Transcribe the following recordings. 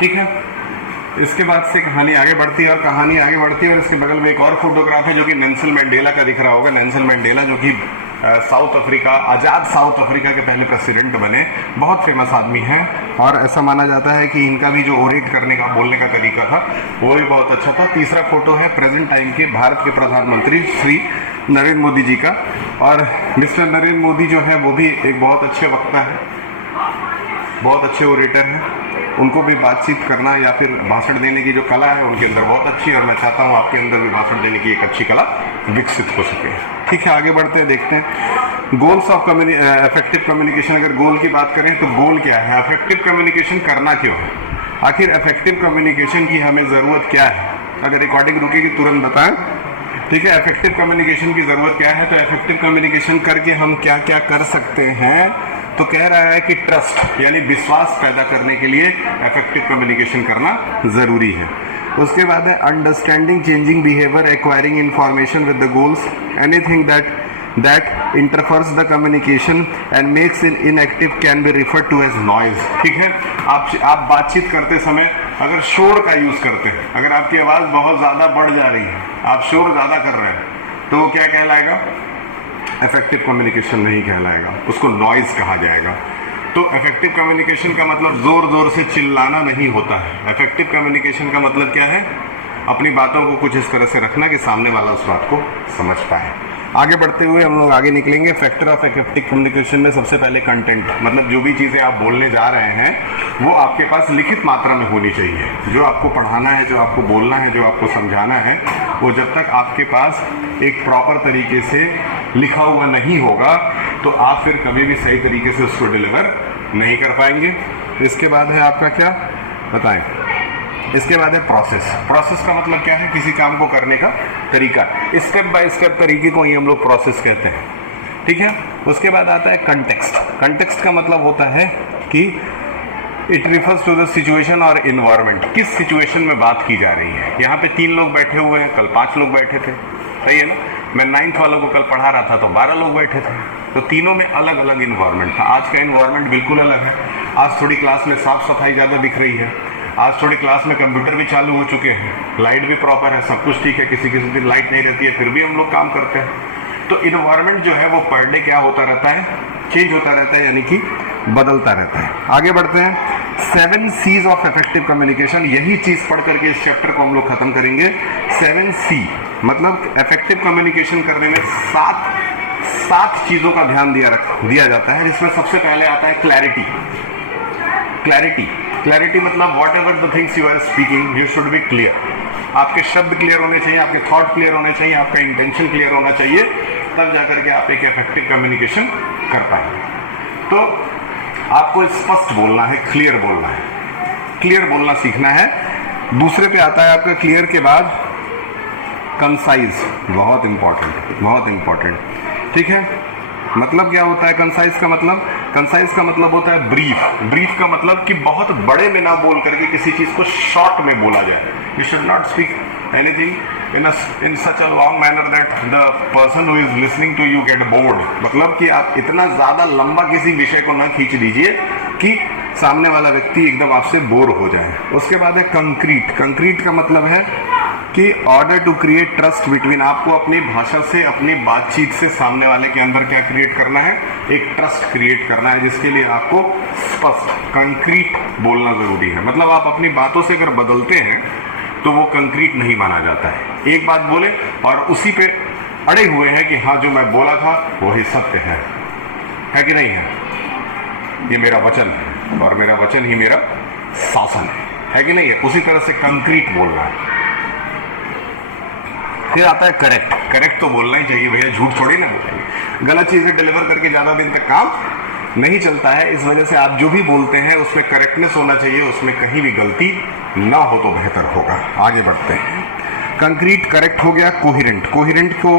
ठीक है। इसके बाद से कहानी आगे बढ़ती है और कहानी आगे बढ़ती है और इसके बगल में एक और फोटोग्राफ है जो कि नेल्सन मंडेला का दिख रहा होगा। नेल्सन मंडेला जो कि साउथ अफ्रीका, आज़ाद साउथ अफ्रीका के पहले प्रेसिडेंट बने, बहुत फेमस आदमी हैं और ऐसा माना जाता है कि इनका भी जो ओरेट करने का, बोलने का तरीका था वो भी बहुत अच्छा था। तीसरा फोटो है प्रेजेंट टाइम के भारत के प्रधानमंत्री श्री नरेंद्र मोदी जी का, और मिस्टर नरेंद्र मोदी जो है वो भी एक बहुत अच्छे वक्ता है, बहुत अच्छे ओरेटर हैं। उनको भी बातचीत करना या फिर भाषण देने की जो कला है उनके अंदर बहुत अच्छी है और मैं चाहता हूँ आपके अंदर भी भाषण देने की एक अच्छी कला विकसित हो सके। ठीक है, आगे बढ़ते हैं, देखते हैं गोल्स ऑफ इफेक्टिव कम्युनिकेशन। अगर गोल की बात करें तो गोल क्या है, इफेक्टिव कम्युनिकेशन करना क्यों है, आखिर इफेक्टिव कम्युनिकेशन की हमें ज़रूरत क्या है। अगर रिकॉर्डिंग रुकेगी तुरंत बताएं। ठीक है, इफेक्टिव कम्युनिकेशन की ज़रूरत क्या है, तो इफेक्टिव कम्युनिकेशन करके हम क्या क्या कर सकते हैं। तो कह रहा है कि ट्रस्ट यानी विश्वास पैदा करने के लिए इफेक्टिव कम्युनिकेशन करना ज़रूरी है। उसके बाद है understanding changing behaviour, acquiring information with the goals, anything that interferes the communication and makes in inactive can be referred to as noise. ठीक है, आप बातचीत करते समय अगर शोर का यूज़ करते हैं, अगर आपकी आवाज़ बहुत ज़्यादा बढ़ जा रही है, आप शोर ज़्यादा कर रहे हैं, तो वो क्या कहलाएगा, इफेक्टिव कम्युनिकेशन नहीं कहलाएगा, उसको नॉइज कहा जाएगा। तो इफेक्टिव कम्युनिकेशन का मतलब जोर जोर से चिल्लाना नहीं होता है। इफेक्टिव कम्युनिकेशन का मतलब क्या है, अपनी बातों को कुछ इस तरह से रखना कि सामने वाला उस बात को समझ पाए। आगे बढ़ते हुए हम लोग आगे निकलेंगे। फैक्टर ऑफ इफेक्टिव कम्युनिकेशन में सबसे पहले कंटेंट, मतलब जो भी चीज़ें आप बोलने जा रहे हैं वो आपके पास लिखित मात्रा में होनी चाहिए। जो आपको पढ़ाना है, जो आपको बोलना है, जो आपको समझाना है, वो जब तक आपके पास एक प्रॉपर तरीके से लिखा हुआ नहीं होगा तो आप फिर कभी भी सही तरीके से उसको डिलीवर नहीं कर पाएंगे। इसके बाद है आपका क्या बताएं, इसके बाद है प्रोसेस। प्रोसेस का मतलब क्या है, किसी काम को करने का तरीका, स्टेप बाय स्टेप तरीके को ही हम लोग प्रोसेस कहते हैं। ठीक है, उसके बाद आता है कंटेक्स्ट। कंटेक्स्ट का मतलब होता है कि it refers to the situation और इन्वायरमेंट, किस सिचुएशन में बात की जा रही है। यहाँ पे 3 लोग बैठे हुए हैं, कल 5 लोग बैठे थे, सही है ना। मैं 9th वालों को कल पढ़ा रहा था तो 12 लोग बैठे थे, तो तीनों में अलग अलग इन्वायरमेंट था। आज का इन्वायरमेंट बिल्कुल अलग है। आज थोड़ी क्लास में साफ सफाई ज़्यादा दिख रही है, आज थोड़ी क्लास में कंप्यूटर भी चालू हो चुके हैं, लाइट भी प्रॉपर है, सब कुछ ठीक है। किसी किसी दिन लाइट नहीं रहती है फिर भी हम लोग काम करते हैं। तो इन्वायरमेंट जो है वो पर डे क्या होता रहता है, चेंज होता रहता है, यानी कि बदलता रहता है। आगे बढ़ते हैं, 7 C's ऑफ इफेक्टिव कम्युनिकेशन। यही चीज़ पढ़ करके इस चैप्टर को हम लोग खत्म करेंगे। 7 C मतलब इफेक्टिव कम्युनिकेशन करने में 7 चीज़ों का ध्यान दिया जाता है, जिसमें सबसे पहले आता है क्लैरिटी। क्लैरिटी मतलब whatever the things you are speaking you should be clear. आपके शब्द क्लियर होने चाहिए, आपके थॉट क्लियर होने चाहिए, आपका इंटेंशन क्लियर होना चाहिए, तब जाकर के आप एक इफेक्टिव कम्युनिकेशन कर पाएंगे। तो आपको स्पष्ट बोलना है, क्लियर बोलना है, क्लियर बोलना सीखना है। दूसरे पे आता है आपका क्लियर के बाद कंसाइज, बहुत इंपॉर्टेंट। ठीक है, मतलब क्या होता है कंसाइज का मतलब, कंसाइज का मतलब होता है ब्रीफ का मतलब कि बहुत बड़े में ना बोल करके किसी चीज को शॉर्ट में बोला जाए। You should not speak anything in such a long manner that the person who is listening to you get bored. मतलब कि आप इतना ज्यादा लंबा किसी विषय को ना खींच दीजिए कि सामने वाला व्यक्ति एकदम आपसे बोर हो जाए। उसके बाद है कंक्रीट का मतलब है कि order to create trust between, आपको अपनी भाषा से, अपनी बातचीत से सामने वाले के अंदर क्या क्रिएट करना है, एक ट्रस्ट क्रिएट करना है, जिसके लिए आपको स्पष्ट कंक्रीट बोलना जरूरी है। मतलब आप अपनी बातों से अगर बदलते हैं तो वो कंक्रीट नहीं माना जाता है। एक बात बोले और उसी पे अड़े हुए हैं कि हाँ जो मैं बोला था वही सत्य है कि नहीं है, ये मेरा वचन है और मेरा वचन ही मेरा शासन है कि नहीं है, उसी तरह से कंक्रीट बोलना है। फिर आता है करेक्ट तो बोलना ही चाहिए भैया, झूठ थोड़ी ना बोलेंगे। गलत चीजें डिलीवर करके ज्यादा दिन तक काम नहीं चलता है। इस वजह से आप जो भी बोलते हैं उसमें करेक्टनेस होना चाहिए, उसमें कहीं भी गलती ना हो तो बेहतर होगा। आगे बढ़ते हैं, कंक्रीट करेक्ट हो गया। कोहिरेंट को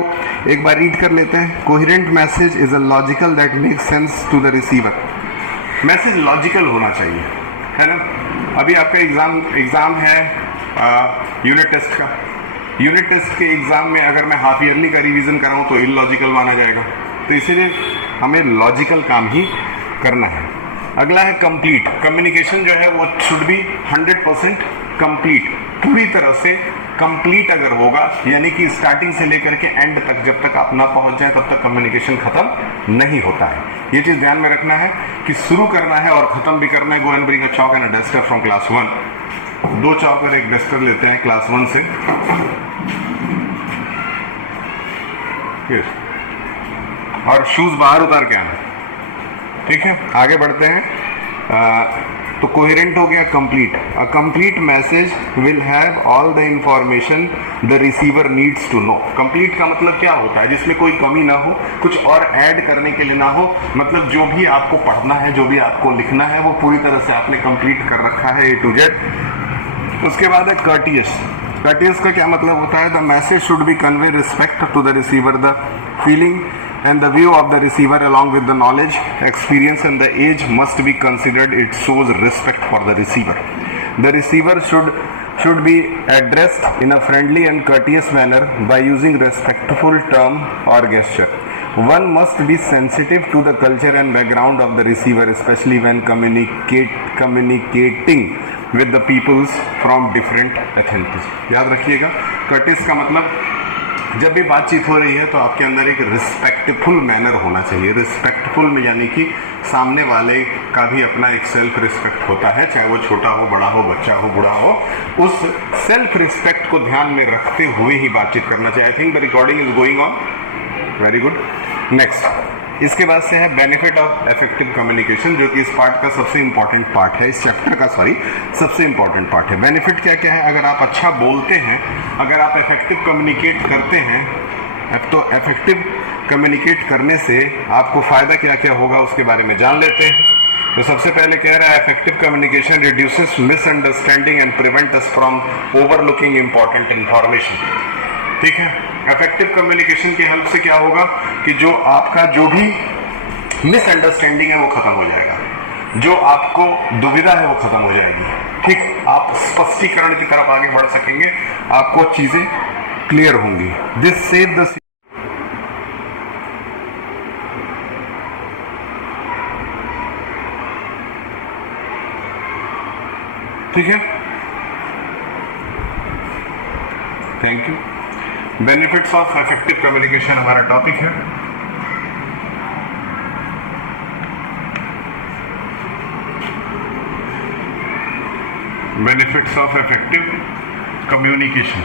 एक बार रीड कर लेते हैं। Coherent message is a logical that makes sense to the receiver. Message logical होना चाहिए, है ना। अभी आपका एग्जाम है यूनिट टेस्ट का। यूनिट टेस्ट के एग्जाम में अगर मैं हाफ ईयरली का रिवीजन कराऊं तो इलॉजिकल माना जाएगा। तो इसीलिए हमें लॉजिकल काम ही करना है। अगला है कंप्लीट। कम्युनिकेशन जो है वो शुड बी 100% कंप्लीट, पूरी तरह से कंप्लीट अगर होगा, यानी कि स्टार्टिंग से लेकर के एंड तक जब तक आप ना पहुंच जाए तब तक कम्युनिकेशन खत्म नहीं होता है। ये चीज ध्यान में रखना है कि शुरू करना है और खत्म भी करना है। Go and bring a chalk and a duster from class 1। 2 chalk और 1 डस्टर लेते हैं क्लास 1 से। और शूज बाहर उतार के आना, ठीक है। आगे बढ़ते हैं। तो कोहेरेंट हो गया complete. A complete message will have all the information the receiver needs to know. Complete का मतलब क्या होता है? जिसमें कोई कमी ना हो, कुछ और ऐड करने के लिए ना हो, मतलब जो भी आपको पढ़ना है, जो भी आपको लिखना है, वो पूरी तरह से आपने कंप्लीट कर रखा है A to Z। उसके बाद है कर्टियस। कर्टियस का क्या मतलब होता है? The message should be convey respect to the receiver, the feeling and the view of the receiver along with the knowledge, experience and the age must be considered. It shows respect for the receiver. The receiver should be addressed in a friendly and courteous manner by using respectful term or gesture. One must be sensitive to the culture and background of the receiver, especially when communicating with the peoples from different ethnicities. याद रखिएगा, courteous का मतलब जब भी बातचीत हो रही है तो आपके अंदर एक रिस्पेक्टफुल मैनर होना चाहिए। रिस्पेक्टफुल में यानी कि सामने वाले का भी अपना एक सेल्फ रिस्पेक्ट होता है, चाहे वो छोटा हो, बड़ा हो, बच्चा हो, बूढ़ा हो। उस सेल्फ रिस्पेक्ट को ध्यान में रखते हुए ही बातचीत करना चाहिए। आई think the recording is going on, very good. Next, इसके बाद से है बेनिफिट ऑफ इफेक्टिव कम्युनिकेशन, जो कि इस पार्ट का सबसे इंपॉर्टेंट पार्ट है, इस चैप्टर का सबसे इंपॉर्टेंट पार्ट है। बेनिफिट क्या क्या है? अगर आप अच्छा बोलते हैं, अगर आप इफेक्टिव कम्युनिकेट करते हैं, तो इफेक्टिव कम्युनिकेट करने से आपको फायदा क्या क्या होगा उसके बारे में जान लेते हैं। तो सबसे पहले कह रहा है effective communication reduces misunderstanding and prevent us from overlooking important information. ठीक है, इफेक्टिव कम्युनिकेशन की हेल्प से क्या होगा कि जो आपका जो भी मिसअंडरस्टैंडिंग है वो खत्म हो जाएगा, जो आपको दुविधा है वो खत्म हो जाएगी। ठीक, आप स्पष्टीकरण की तरफ आगे बढ़ सकेंगे, आपको चीजें क्लियर होंगी। दिस सेव द ठीक है, thank you. Benefits of effective communication हमारा टॉपिक है। Benefits of effective communication.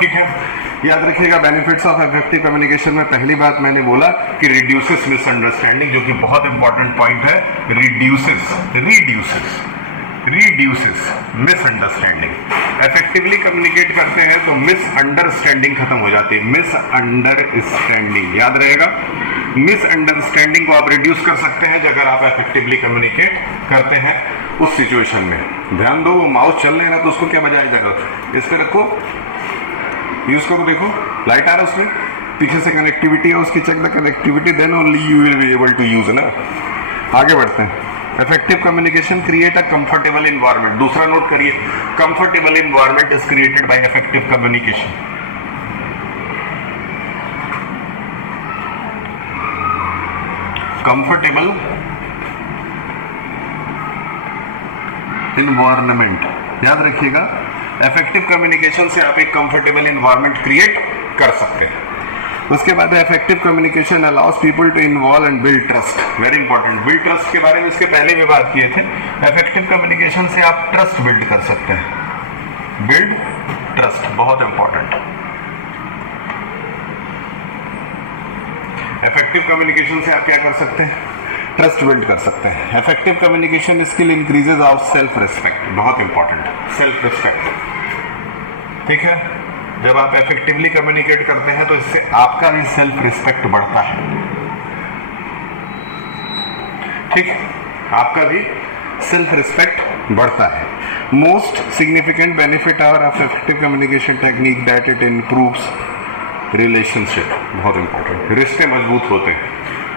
ठीक है, याद रखिएगा बेनिफिट्स ऑफ इफेक्टिव कम्युनिकेशन में पहली बात मैंने बोला कि रिड्यूसेस मिसअंडरस्टैंडिंग, जो कि बहुत इंपॉर्टेंट पॉइंट है। Reduces misunderstanding. इफेक्टिवली कम्युनिकेट करते हैं तो मिसअंडरस्टैंडिंग खत्म हो जाती है। मिसअंडरस्टैंडिंग याद रहेगा, मिसअंडरस्टैंडिंग को आप रिड्यूस कर सकते हैं अगर आप इफेक्टिवली कम्युनिकेट करते हैं उस सिचुएशन में। ध्यान दो, वो माउस चल रहे हैं ना, तो उसको क्या बजाया जाएगा? इस पे रखो, यूज करो, देखो लाइट आ रहा है उसमें, पीछे से कनेक्टिविटी है उसकी, check the connectivity, then only you will be able to use ना। आगे बढ़ते हैं। Effective communication create a comfortable environment. दूसरा नोट करिए, comfortable environment is created by effective communication. Comfortable environment याद रखिएगा, इफेक्टिव कम्युनिकेशन से आप एक कंफर्टेबल इन्वायरमेंट क्रिएट कर सकते हैं। उसके बाद effective communication allows people to involve and build trust. Very important, build trust के बारे में इसके पहले भी बात किए थे। इफेक्टिव कम्युनिकेशन से आप ट्रस्ट बिल्ड कर सकते हैं। बिल्ड ट्रस्ट बहुत इंपॉर्टेंट। इफेक्टिव कम्युनिकेशन से आप क्या कर सकते हैं? ट्रस्ट बिल्ड कर सकते हैं। Effective communication skill increases our self respect, बहुत इंपॉर्टेंट, सेल्फ रिस्पेक्ट। ठीक है, जब आप इफेक्टिवली कम्युनिकेट करते हैं तो इससे आपका भी सेल्फ रिस्पेक्ट बढ़ता है। ठीक है, आपका भी सेल्फ रिस्पेक्ट बढ़ता है। Most significant benefit hour of effective communication technique that it improves relationship, बहुत इंपॉर्टेंट। रिश्ते मजबूत होते हैं।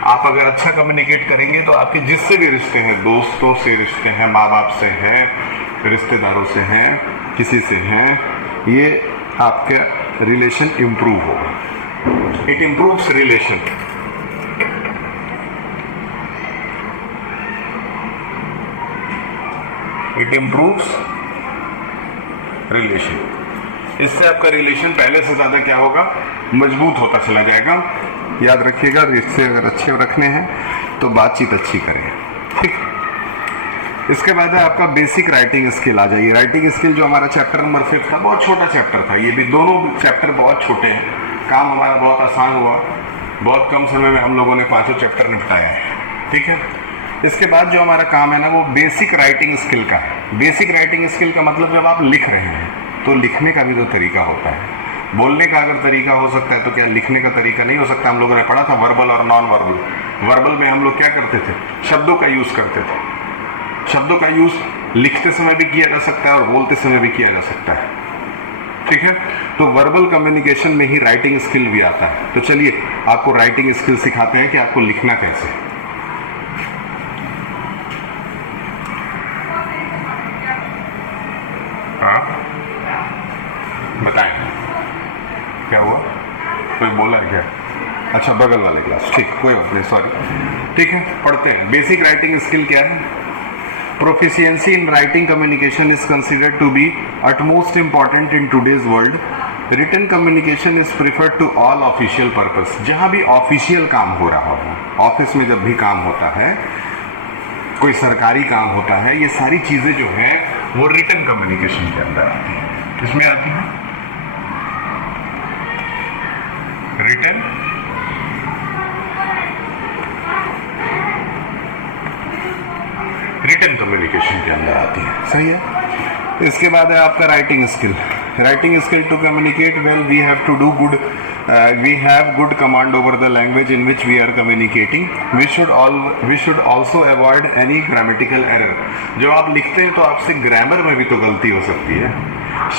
आप अगर अच्छा कम्युनिकेट करेंगे तो आपके जिससे भी रिश्ते हैं, दोस्तों से रिश्ते हैं, माँ बाप से हैं, रिश्तेदारों से हैं, किसी से हैं, ये आपका रिलेशन इम्प्रूव होगा। It improves relation, it improves relation. इससे आपका रिलेशन पहले से ज्यादा क्या होगा, मजबूत होता चला जाएगा। याद रखिएगा, रिश्ते अगर अच्छे रखने हैं तो बातचीत अच्छी करें, ठीक। इसके बाद है आपका बेसिक राइटिंग स्किल। आ जाइए, राइटिंग स्किल जो हमारा चैप्टर नंबर 5 था, बहुत छोटा चैप्टर था। ये भी दोनों चैप्टर बहुत छोटे हैं, काम हमारा बहुत आसान हुआ, बहुत कम समय में हम लोगों ने 5 चैप्टर निपटाया है, ठीक है। इसके बाद जो हमारा काम है ना, वो बेसिक राइटिंग स्किल का है। बेसिक राइटिंग स्किल का मतलब जब आप लिख रहे हैं तो लिखने का भी तो तरीका होता है। बोलने का अगर तरीका हो सकता है तो क्या लिखने का तरीका नहीं हो सकता? हम लोगों ने पढ़ा था वर्बल और नॉन वर्बल। वर्बल में हम लोग क्या करते थे, शब्दों का यूज करते थे। शब्दों का यूज लिखते समय भी किया जा सकता है और बोलते समय भी किया जा सकता है, ठीक है। तो वर्बल कम्युनिकेशन में ही राइटिंग स्किल भी आता है। तो चलिए आपको राइटिंग स्किल सिखाते हैं कि आपको लिखना कैसे है। हाँ बताएं, क्या हुआ? कोई बोला है क्या? अच्छा, बगल वाले क्लास, ठीक, कोई बात नहीं, सॉरी, ठीक है। पढ़ते हैं। बेसिक राइटिंग स्किल क्या है? Proficiency in writing communication is considered to be utmost important in today's world. Written communication is preferred to all official purpose. जहां भी ऑफिशियल काम हो रहा हो, ऑफिस में जब भी काम होता है, कोई सरकारी काम होता है, ये सारी चीजें जो है वो रिटन कम्युनिकेशन के अंदर आती है। किसमें आती है? रिटन कम्युनिकेशन के अंदर आती है, सही है। इसके बाद है आपका writing skill. Writing skill to communicate well we have to do good, we have good command over the language in which we are communicating. We should also avoid any grammatical error. जब आप लिखते हैं तो आपसे grammar में भी तो गलती हो सकती है,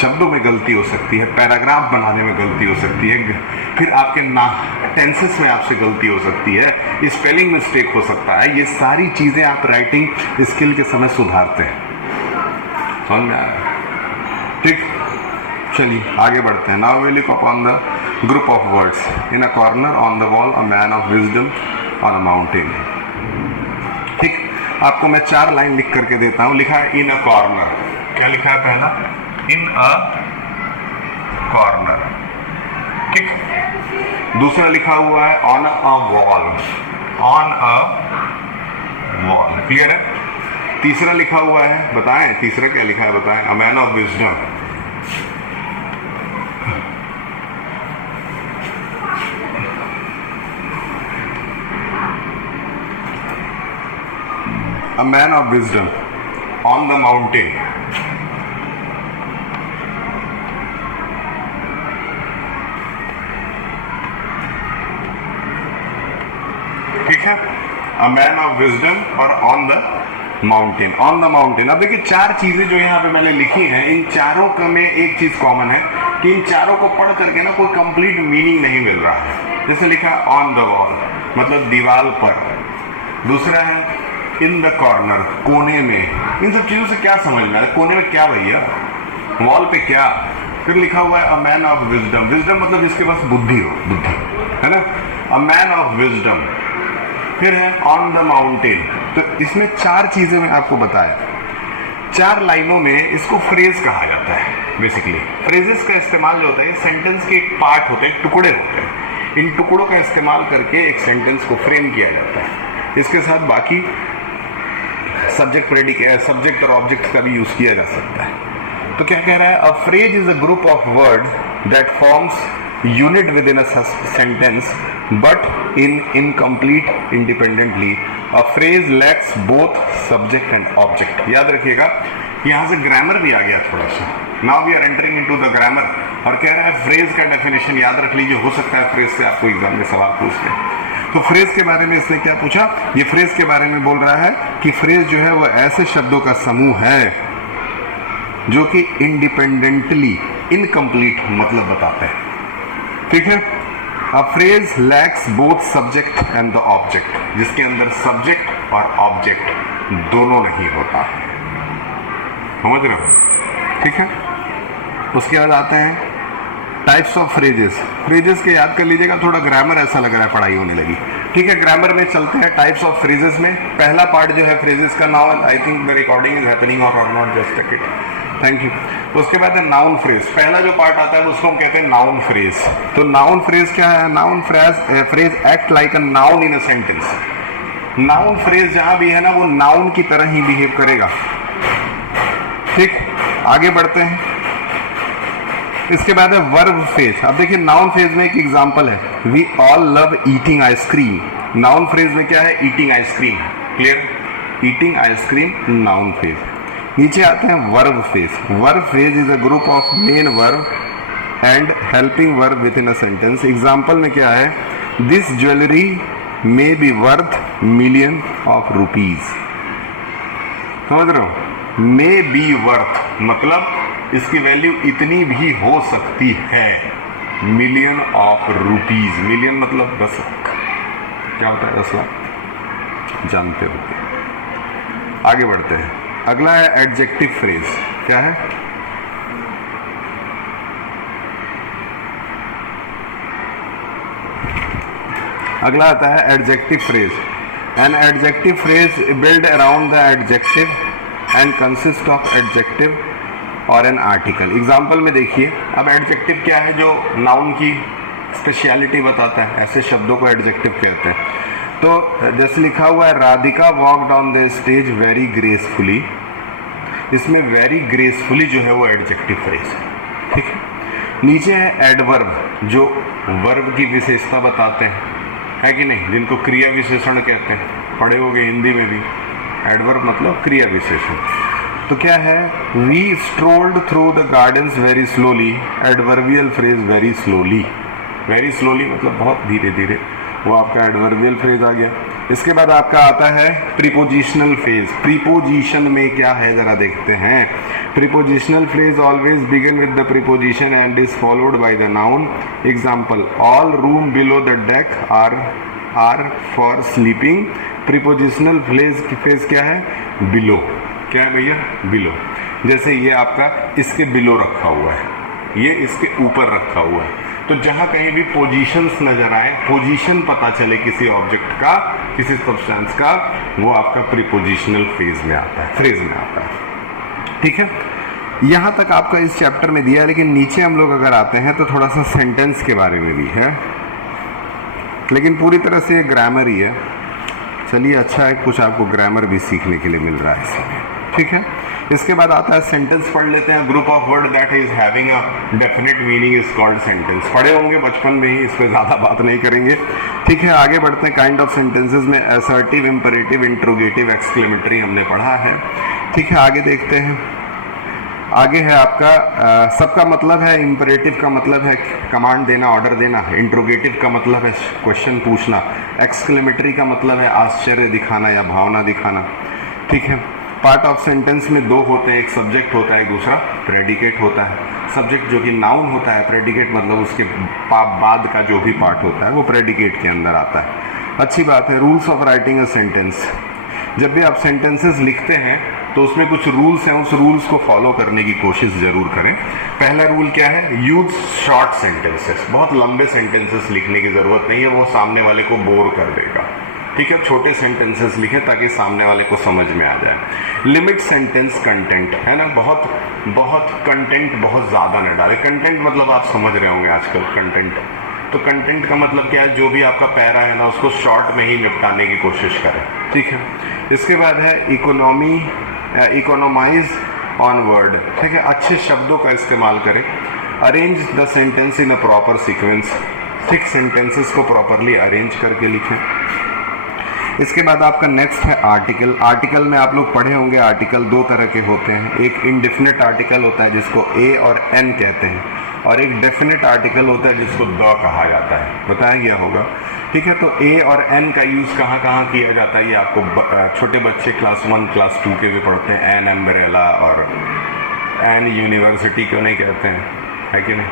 शब्दों में गलती हो सकती है, पैराग्राफ बनाने में गलती हो सकती है, फिर आपके टेंसेस में आपसे गलती हो सकती है, स्पेलिंग मिस्टेक हो सकता है। ये सारी चीजें आप राइटिंग स्किल के समय सुधारते हैं। समझ में आ रहा है? ठीक, चलिए आगे बढ़ते हैं। Now we look upon the group of words. In a corner on the wall a man of wisdom on a mountain. ठीक, आपको मैं 4 लाइन लिख करके देता हूं। लिखा है इन अ कॉर्नर। क्या लिखा है पहला? इन अ कॉर्नर। ठीक, दूसरा लिखा हुआ है on a wall. On a wall, clear है? तीसरा लिखा हुआ है, बताएं तीसरा क्या लिखा है, बताएं। अ man of wisdom. A man of wisdom on the mountain. ठीक है, A man of wisdom और on the mountain. On the mountain. अब देखिए 4 चीजें जो यहाँ पे मैंने लिखी हैं, इन चारों का में एक चीज कॉमन है कि इन चारों को पढ़ करके ना कोई कंप्लीट मीनिंग नहीं मिल रहा है। जैसे लिखा ऑन द वॉल, मतलब दीवार पर। दूसरा है इन द कॉर्नर, कोने में। इन सब चीजों से क्या समझ में आता है? कोने में क्या भैया, वॉल पे क्या? फिर लिखा हुआ है अ मैन ऑफ विजडम। विजडम मतलब जिसके पास बुद्धि हो, बुद्धि, है ना? अ मैन ऑफ विजडम। फिर है ऑन द माउंटेन। तो इसमें 4 चीजें मैं आपको बताया। 4 लाइनों में इसको फ्रेज कहा जाता है। बेसिकली फ्रेजेस का इस्तेमाल जो होता है, सेंटेंस के एक पार्ट होते हैं, टुकड़े होते हैं। इन टुकड़ों का इस्तेमाल करके एक सेंटेंस को फ्रेम किया जाता है। इसके साथ बाकी सब्जेक्ट, प्रेडिकेट, सब्जेक्ट और ऑब्जेक्ट का भी यूज किया जा सकता है। तो क्या कह रहा है? A phrase is a group of word that forms unit with in a sentence but in incomplete independently. A phrase lakhs both subject and object. याद रखिएगा, यहां से ग्रामर भी आ गया थोड़ा सा। Now we are entering into the grammar. और कह रहा है फ्रेज का डेफिनेशन याद रख लीजिए, हो सकता है फ्रेज से आपको एग्जाम में सवाल पूछ ले। तो फ्रेज के बारे में इसने क्या पूछा? ये फ्रेज के बारे में बोल रहा है कि फ्रेज जो है वो ऐसे शब्दों का समूह है जो कि इंडिपेंडेंटली इनकम्प्लीट मतलब बताते हैं। ठीक है? A phrase lakhs both subject and the object, जिसके अंदर सब्जेक्ट और ऑब्जेक्ट दोनों नहीं होता है। समझ रहे हो? ठीक है? उसके बाद आते हैं टाइप्स ऑफ फ्रेजेस, फ्रेजेस के याद कर लीजिएगा, थोड़ा ग्रामर ऐसा लग रहा है पढ़ाई होने लगी। ठीक है, ग्रामर में चलते हैं टाइप्स ऑफ फ्रेजेस में। पहला पार्ट जो है फ्रेजेस का, now I think the recording is happening or not, just check it, thank you. उसके बाद है नाउन फ्रेज। पहला जो पार्ट आता है उसको हम कहते हैं नाउन फ्रेज। तो नाउन फ्रेज क्या है? Noun phrase act like a noun in a sentence. Noun phrase जहां भी है ना, वो नाउन की तरह ही बिहेव करेगा। ठीक, आगे बढ़ते हैं। इसके बाद है वर्ब फेज। अब देखिए नाउन फेज में एक एग्जांपल है, we all love eating ice cream. Noun phrase में क्या है? Eating ice cream. Clear? Eating ice cream noun phrase. नीचे आते हैं verb phrase. Verb phrase is a group of main verb and helping verb within a sentence. Example में क्या है? This jewellery may be worth million of rupees. समझ रहे हो? मे be worth मतलब इसकी वैल्यू इतनी भी हो सकती है, मिलियन ऑफ रुपीज। मिलियन मतलब 10 लाख। क्या होता है 10 लाख? जानते होते। आगे बढ़ते हैं। अगला है एडजेक्टिव फ्रेज। क्या है? अगला आता है adjective phrase. An adjective phrase build around the adjective and consist of adjective और एन आर्टिकल। एग्जाम्पल में देखिए, अब एडजेक्टिव क्या है? जो नाउन की स्पेशलिटी बताता है, ऐसे शब्दों को एडजेक्टिव कहते हैं। तो जैसे लिखा हुआ है, Radhika walked on the stage very gracefully. इसमें वेरी ग्रेसफुली जो है वो एडजेक्टिव फ्रेज है। ठीक है, नीचे है एडवर्ब, जो वर्ब की विशेषता बताते हैं, है कि नहीं, जिनको क्रिया विशेषण कहते हैं। पढ़े होंगे हिंदी में भी, एडवर्ब मतलब क्रिया विशेषण। तो क्या है? We strolled through the gardens very slowly. Adverbial phrase very slowly. Very slowly मतलब बहुत धीरे धीरे, वो आपका एडवर्बियल फ्रेज आ गया। इसके बाद आपका आता है प्रीपोजिशनल फ्रेज। प्रीपोजिशन में क्या है जरा देखते हैं। Prepositional phrase always begin with the preposition and is followed by the noun. Example, all room below the deck are for sleeping. Prepositional phrase क्या है? बिलो। क्या है भैया? बिलो। जैसे ये आपका इसके बिलो रखा हुआ है, ये इसके ऊपर रखा हुआ है। तो जहां कहीं भी पोजीशंस नजर आए, पोजीशन पता चले किसी ऑब्जेक्ट का, किसी सब्सटेंस का, वो आपका प्रीपोजिशनल फ्रेज में आता है। ठीक है, यहां तक आपका इस चैप्टर में दिया है। लेकिन नीचे हम लोग अगर आते हैं तो थोड़ा सा सेंटेंस के बारे में भी है, लेकिन पूरी तरह से ग्रामर ही है। चलिए, अच्छा है, कुछ आपको ग्रामर भी सीखने के लिए मिल रहा है इसमें। ठीक है, इसके बाद आता है सेंटेंस। पढ़ लेते हैं। Group of word that is having a definite meaning is called sentence. पढ़े होंगे बचपन में ही, इस पर ज़्यादा बात नहीं करेंगे। ठीक है, आगे बढ़ते हैं। काइंड ऑफ सेंटेंसेस में असर्टिव, इंपरेटिव, इंट्रोगेटिव, एक्सक्लेमेटरी हमने पढ़ा है। ठीक है, आगे देखते हैं। आगे है आपका सबका मतलब है। इंपरेटिव का मतलब है कमांड देना, ऑर्डर देना। इंट्रोगेटिव का मतलब है क्वेश्चन पूछना। एक्सक्लेमेटरी का मतलब है आश्चर्य दिखाना या भावना दिखाना। ठीक है, पार्ट ऑफ सेंटेंस में दो होते हैं, एक सब्जेक्ट होता है, एक दूसरा प्रेडिकेट होता है। सब्जेक्ट जो कि नाउन होता है, प्रेडिकेट मतलब उसके बाद का जो भी पार्ट होता है वो प्रेडिकेट के अंदर आता है। अच्छी बात है। Rules of writing a sentence. जब भी आप सेंटेंसेस लिखते हैं तो उसमें कुछ रूल्स हैं, उस रूल्स को फॉलो करने की कोशिश जरूर करें। पहला रूल क्या है? Use short sentences. बहुत लंबे सेंटेंसेस लिखने की जरूरत नहीं है, वो सामने वाले को बोर कर देगा। ठीक है, छोटे सेंटेंसेस लिखें ताकि सामने वाले को समझ में आ जाए। लिमिट सेंटेंस कंटेंट, है ना, बहुत कंटेंट बहुत ज़्यादा न डालें। कंटेंट मतलब आप समझ रहे होंगे आजकल कंटेंट। तो कंटेंट का मतलब क्या है? जो भी आपका पैरा है ना, उसको शॉर्ट में ही निपटाने की कोशिश करें। ठीक है, इसके बाद है इकोनोमाइज ऑन वर्ड। ठीक है, अच्छे शब्दों का इस्तेमाल करें। Arrange the sentence in a proper sequence. ठीक, सेंटेंसेस को प्रॉपरली अरेंज करके लिखें। इसके बाद आपका नेक्स्ट है आर्टिकल। आर्टिकल में आप लोग पढ़े होंगे, आर्टिकल दो तरह के होते हैं। एक इंडेफिनिट आर्टिकल होता है जिसको ए और एन कहते हैं, और एक डेफिनेट आर्टिकल होता है जिसको द कहा जाता है। बताया गया होगा। ठीक है, तो ए और एन का यूज़ कहाँ कहाँ किया जाता है ये आपको छोटे बच्चे क्लास 1 क्लास 2 के भी पढ़ते हैं। एन अम्ब्रेला और एन यूनिवर्सिटी क्यों नहीं कहते हैं, है कि नहीं?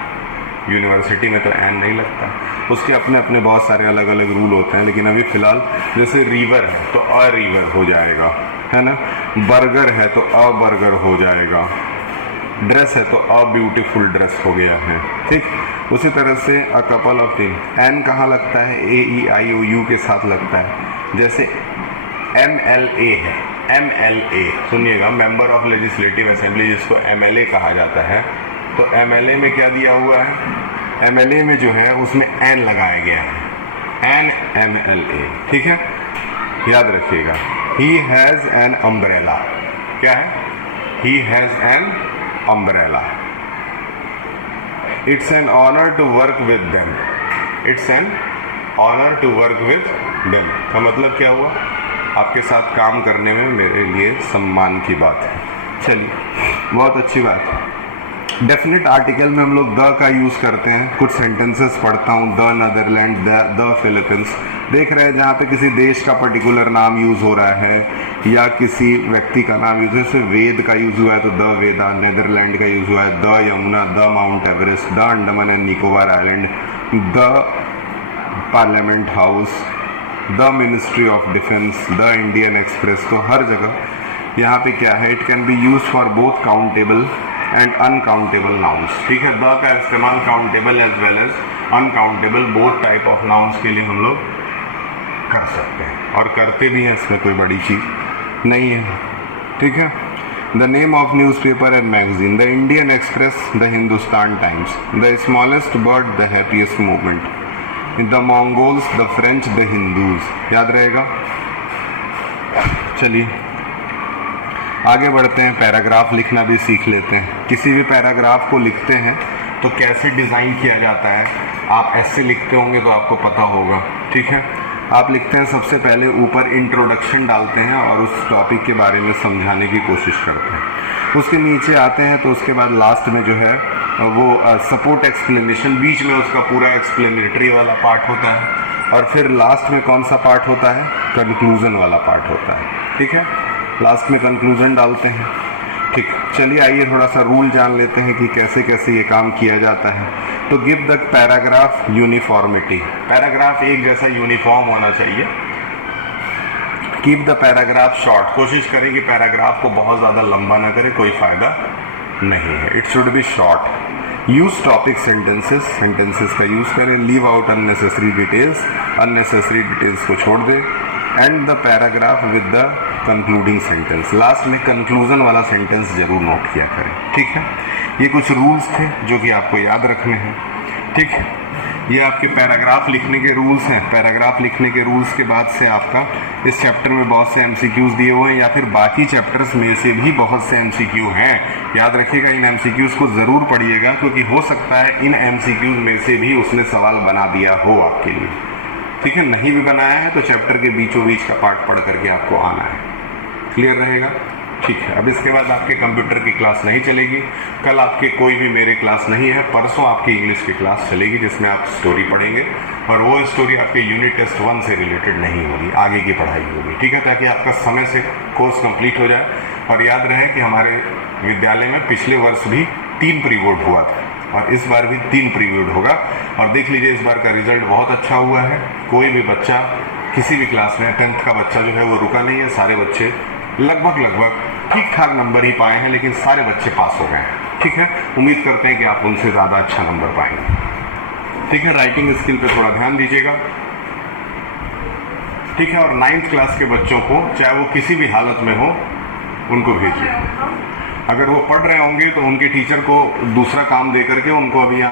यूनिवर्सिटी में तो एन नहीं लगता, उसके अपने अपने बहुत सारे अलग अलग रूल होते हैं। लेकिन अभी फ़िलहाल जैसे रिवर है तो अ रिवर हो जाएगा, है ना। बर्गर है तो अ बर्गर हो जाएगा। ड्रेस है तो अ ब्यूटीफुल ड्रेस हो गया है। ठीक, उसी तरह से a couple of team, an कहाँ लगता है, AEIOU के साथ लगता है। जैसे MLA है, MLA सुनिएगा, मेंबर ऑफ लेजिस्लेटिव असेंबली, जिसको MLA कहा जाता है। तो MLA में क्या दिया हुआ है, MLA में जो है उसमें एन लगाया गया है, एन MLA, ठीक है, याद रखिएगा। ही हैज़ एन अम्ब्रेला, क्या है, he has an umbrella. It's an honour to work with them, it's an honour to work with them का मतलब क्या हुआ, आपके साथ काम करने में मेरे लिए सम्मान की बात है। चलिए, बहुत अच्छी बात है। डेफिनेट आर्टिकल में हम लोग द का यूज़ करते हैं। कुछ सेंटेंसेस पढ़ता हूँ, द नीदरलैंड, द फिलीपींस, देख रहे हैं जहाँ पे किसी देश का पर्टिकुलर नाम यूज़ हो रहा है या किसी व्यक्ति का नाम यूज़ है। जैसे वेद का यूज़ हुआ है तो द वेदा, नीदरलैंड का यूज़ हुआ है the Yamuna, the Mount Everest, the Andaman and Nicobar island, the Parliament House, the Ministry of Defence, the Indian Express. तो हर जगह यहाँ पे क्या है, it can be use for both countable and uncountable nouns, ठीक है। द का इस्तेमाल countable as well as uncountable both type of nouns के लिए हम लोग कर सकते हैं और करते भी हैं, इसमें कोई बड़ी चीज़ नहीं है, ठीक है। The name of newspaper and magazine, the Indian express, the Hindustan times, the smallest bird, the happiest movement, the Mongols, the French, the Hindus, याद रहेगा। चलिए आगे बढ़ते हैं, पैराग्राफ लिखना भी सीख लेते हैं। किसी भी पैराग्राफ को लिखते हैं तो कैसे डिज़ाइन किया जाता है, आप ऐसे लिखते होंगे तो आपको पता होगा, ठीक है। आप लिखते हैं, सबसे पहले ऊपर इंट्रोडक्शन डालते हैं और उस टॉपिक के बारे में समझाने की कोशिश करते हैं। उसके नीचे आते हैं तो उसके बाद लास्ट में जो है वो सपोर्ट एक्सप्लेनेशन, बीच में उसका पूरा एक्सप्लेनेटरी वाला पार्ट होता है और फिर लास्ट में कौन सा पार्ट होता है, कंक्लूजन वाला पार्ट होता है, ठीक है। लास्ट में कंक्लूजन डालते हैं, ठीक। चलिए आइए थोड़ा सा रूल जान लेते हैं कि कैसे कैसे ये काम किया जाता है। तो give the paragraph uniformity, paragraph एक जैसा यूनिफॉर्म होना चाहिए। कीप द पैराग्राफ शॉर्ट, कोशिश करें कि पैराग्राफ को बहुत ज़्यादा लंबा ना करें, कोई फ़ायदा नहीं है। It should be short. Use topic sentences, sentences का यूज़ करें। Leave out unnecessary details, unnecessary details को छोड़ दें। And the paragraph with the concluding sentence, last में कंक्लूजन वाला सेंटेंस जरूर नोट किया करें, ठीक है। ये कुछ रूल्स थे जो कि आपको याद रखने हैं, ठीक है। ये आपके पैराग्राफ लिखने के रूल्स हैं। पैराग्राफ लिखने के रूल्स के बाद से आपका इस चैप्टर में बहुत से एमसीक्यूज दिए हुए हैं या फिर बाकी चैप्टर्स में से भी बहुत से एमसीक्यू हैं। याद रखिएगा, इन एमसीक्यूज को ज़रूर पढ़िएगा क्योंकि हो सकता है इन एमसीक्यूज में से भी उसने सवाल बना दिया हो आपके लिए, ठीक है। नहीं भी बनाया है तो चैप्टर के बीचों बीच का पार्ट पढ़ करके आपको आना है, क्लियर रहेगा, ठीक है। अब इसके बाद आपके कंप्यूटर की क्लास नहीं चलेगी, कल आपके कोई भी मेरे क्लास नहीं है, परसों आपकी इंग्लिश की क्लास चलेगी जिसमें आप स्टोरी पढ़ेंगे और वो स्टोरी आपके यूनिट टेस्ट 1 से रिलेटेड नहीं होगी, आगे की पढ़ाई होगी, ठीक है, ताकि आपका समय से कोर्स कंप्लीट हो जाए। और याद रहे कि हमारे विद्यालय में पिछले वर्ष भी 3 पीरियड हुआ था और इस बार भी 3 पीरियड होगा। और देख लीजिए इस बार का रिजल्ट बहुत अच्छा हुआ है। कोई भी बच्चा किसी भी क्लास में 10th का बच्चा जो है वो रुका नहीं है, सारे बच्चे लगभग ठीक ठाक नंबर ही पाए हैं, लेकिन सारे बच्चे पास हो गए हैं, ठीक है। उम्मीद करते हैं कि आप उनसे ज़्यादा अच्छा नंबर पाएंगे, ठीक है। राइटिंग स्किल पे थोड़ा ध्यान दीजिएगा, ठीक है। और 9th क्लास के बच्चों को चाहे वो किसी भी हालत में हो उनको भेजिए। अगर वो पढ़ रहे होंगे तो उनके टीचर को दूसरा काम दे करके उनको अभी